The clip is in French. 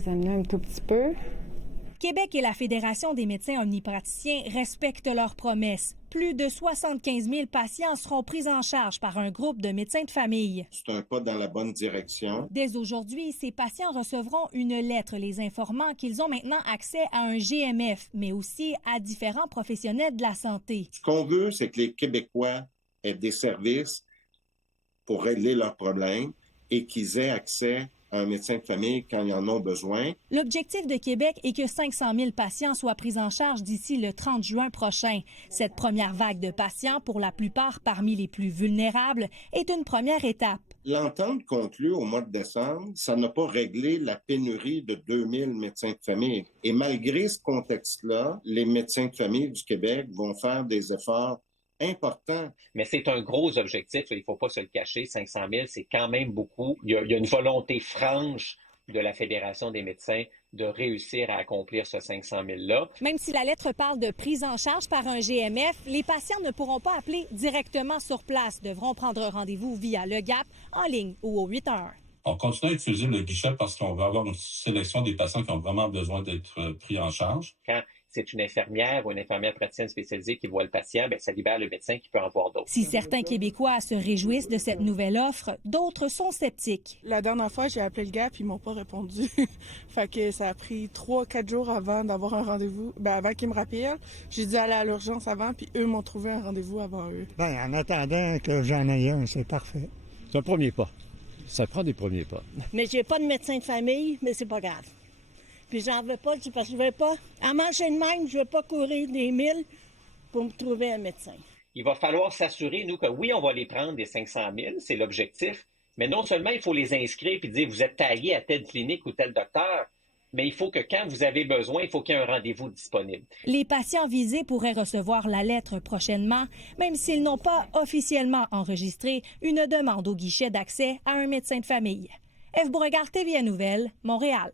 examiner un tout petit peu. Québec et la Fédération des médecins omnipraticiens respectent leurs promesses. Plus de 75 000 patients seront pris en charge par un groupe de médecins de famille. C'est un pas dans la bonne direction. Dès aujourd'hui, ces patients recevront une lettre les informant qu'ils ont maintenant accès à un GMF, mais aussi à différents professionnels de la santé. Ce qu'on veut, c'est que les Québécois aient des services pour régler leurs problèmes et qu'ils aient accès à un médecin de famille quand ils en ont besoin. L'objectif de Québec est que 500 000 patients soient pris en charge d'ici le 30 juin prochain. Cette première vague de patients, pour la plupart parmi les plus vulnérables, est une première étape. L'entente conclue au mois de décembre, ça n'a pas réglé la pénurie de 2000 médecins de famille. Et malgré ce contexte-là, les médecins de famille du Québec vont faire des efforts important. Mais c'est un gros objectif, il ne faut pas se le cacher, 500 000, c'est quand même beaucoup. Il y a une volonté franche de la Fédération des médecins de réussir à accomplir ce 500 000-là. Même si la lettre parle de prise en charge par un GMF, les patients ne pourront pas appeler directement sur place, devront prendre rendez-vous via le GAP, en ligne ou au 8 heures. On continue à utiliser le guichet parce qu'on va avoir une sélection des patients qui ont vraiment besoin d'être pris en charge. Quand c'est une infirmière ou une infirmière praticienne spécialisée qui voit le patient, bien, ça libère le médecin qui peut en voir d'autres. Si certains Québécois se réjouissent de cette nouvelle offre, d'autres sont sceptiques. La dernière fois, j'ai appelé le GAP, ils m'ont pas répondu. Fait que ça a pris 3-4 jours avant d'avoir un rendez-vous. Avant qu'ils me rappellent, j'ai dû aller à l'urgence avant, puis eux m'ont trouvé un rendez-vous avant eux. En attendant que j'en aie un, c'est parfait. C'est un premier pas. Ça prend des premiers pas. Mais j'ai pas de médecin de famille, mais c'est pas grave. Puis j'en veux pas, parce que je veux pas, à manger de même, je veux pas courir des milles pour me trouver un médecin. Il va falloir s'assurer, nous, que oui, on va les prendre des 500 000, c'est l'objectif, mais non seulement il faut les inscrire puis dire vous êtes taillé à telle clinique ou tel docteur, mais il faut que quand vous avez besoin, il faut qu'il y ait un rendez-vous disponible. Les patients visés pourraient recevoir la lettre prochainement, même s'ils n'ont pas officiellement enregistré une demande au guichet d'accès à un médecin de famille. F. Beauregard, TVA Nouvelles, Montréal.